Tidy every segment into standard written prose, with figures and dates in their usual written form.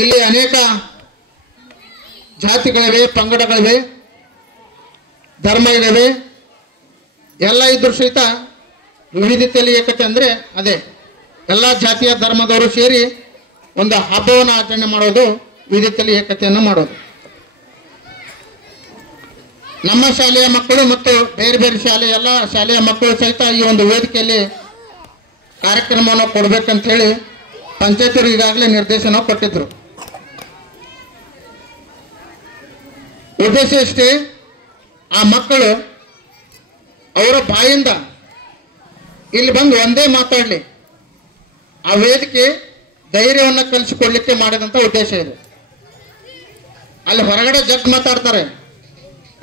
ಇಲ್ಲಿ ಅನೇಕ ಜಾತಿಗಳಿವೆ, ಪಂಗಡಗಳಿವೆ, ಧರ್ಮಗಳಿವೆ. ಎಲ್ಲ ಇದ್ರೂ ಸಹಿತ ವಿವಿಧತೆಯಲ್ಲಿ ಏಕತೆ ಅಂದರೆ ಅದೇ ಎಲ್ಲ ಜಾತಿಯ ಧರ್ಮದವರು ಸೇರಿ ಒಂದು ಹಬ್ಬವನ್ನು ಆಚರಣೆ ಮಾಡೋದು, ವಿವಿಧತೆಯಲ್ಲಿ ಏಕತೆಯನ್ನು ಮಾಡೋದು. ನಮ್ಮ ಶಾಲೆಯ ಮಕ್ಕಳು ಮತ್ತು ಬೇರೆ ಬೇರೆ ಎಲ್ಲ ಶಾಲೆಯ ಮಕ್ಕಳು ಸಹಿತ ಈ ಒಂದು ವೇದಿಕೆಯಲ್ಲಿ ಕಾರ್ಯಕ್ರಮವನ್ನು ಕೊಡಬೇಕಂತ ಹೇಳಿ ಪಂಚಾಯತರು ಈಗಾಗಲೇ ನಿರ್ದೇಶನ ಕೊಟ್ಟಿದ್ರು. ಉದ್ದೇಶ ಇಷ್ಟೇ, ಆ ಮಕ್ಕಳು ಅವರ ಬಾಯಿಂದ ಇಲ್ಲಿ ಬಂದು ಒಂದೇ ಮಾತಾಡಲಿ, ಆ ವೇದಿಕೆ ಧೈರ್ಯವನ್ನು ಕಲಿಸಿಕೊಡ್ಲಿಕ್ಕೆ ಮಾಡಿದಂಥ ಉದ್ದೇಶ ಇದೆ. ಅಲ್ಲಿ ಹೊರಗಡೆ ಜಗ್ ಮಾತಾಡ್ತಾರೆ,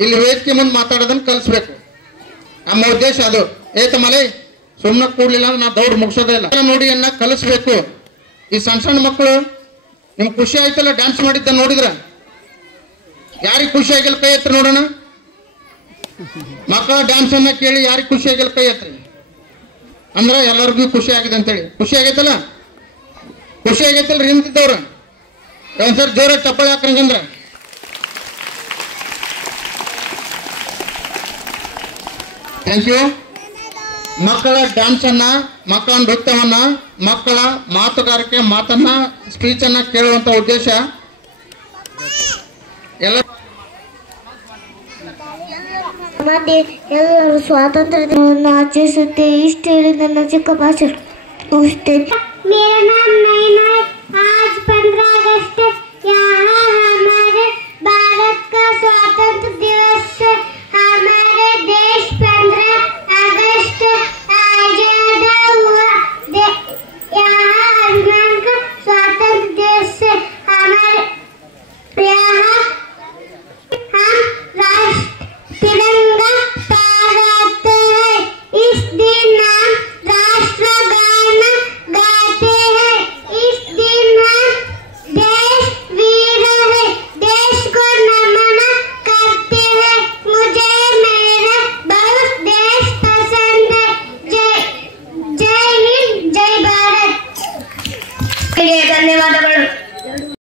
ಇಲ್ಲಿ ವೇದಿಕೆ ಮುಂದೆ ಮಾತಾಡೋದನ್ನು ಕಲಿಸ್ಬೇಕು. ನಮ್ಮ ಉದ್ದೇಶ ಅದು. ಏತಮಲೆ ಸುಮ್ಮನೆ ಕೂಡ್ಲಿಲ್ಲ ಅಂದ್ರೆ ನಾವು ದೌಡ್ ಮುಗಿಸೋದೇ ಇಲ್ಲ. ನೋಡಿ ಅನ್ನ ಕಲಿಸ್ಬೇಕು. ಈ ಸಣ್ಣ ಸಣ್ಣ ಮಕ್ಕಳು ನಿಮ್ಗೆ ಖುಷಿ ಆಯ್ತಲ್ಲ ಡ್ಯಾನ್ಸ್ ಮಾಡಿದ್ದ ನೋಡಿದ್ರ? ಯಾರಿಗೆ ಖುಷಿ ಆಗಿಲ್ಲ ಕೈ ಎತ್ರಿ ನೋಡೋಣ. ಮಕ್ಕಳ ಡ್ಯಾನ್ಸ್ ಅನ್ನ ಕೇಳಿ ಯಾರಿಗೆ ಖುಷಿ ಆಗಿಲ್ಲ ಕೈ ಎತ್ರಿ. ಅಂದ್ರೆ ಎಲ್ಲರಿಗೂ ಖುಷಿ ಆಗಿದೆ ಅಂತೇಳಿ. ಖುಷಿ ಆಗೈತಲ್ಲ? ಖುಷಿ ಆಗೈತಲ್ರಿ ನಿಂತಿದ್ದವ್ರು? ಒಂದ್ಸರಿ ಜೋರ ಚಪ್ಪಾಳೆ ಹಾಕಂದ್ರ. Thank you. ಮಕ್ಕಳ ಡ್ಯಾನ್ಸ್ ಅನ್ನ, ಮಕ್ಕಳ ನೃತ್ಯವನ್ನ, ಮಕ್ಕಳ ಮಾತುಗಾರಿಕೆ ಮಾತನ್ನ, ಸ್ಪೀಚ್ ಅನ್ನ ಕೇಳುವಂತ ಉದ್ದೇಶ ಎಲ್ಲ. ಎಲ್ಲರೂ ಸ್ವಾತಂತ್ರ್ಯ ದಿನವನ್ನು ಆಚರಿಸುತ್ತೆ. ಇಷ್ಟು ಹೇಳಿ ನನ್ನ ಚಿಕ್ಕ ಭಾಷೆ ಮುಗಿಸ್ತೇನೆ.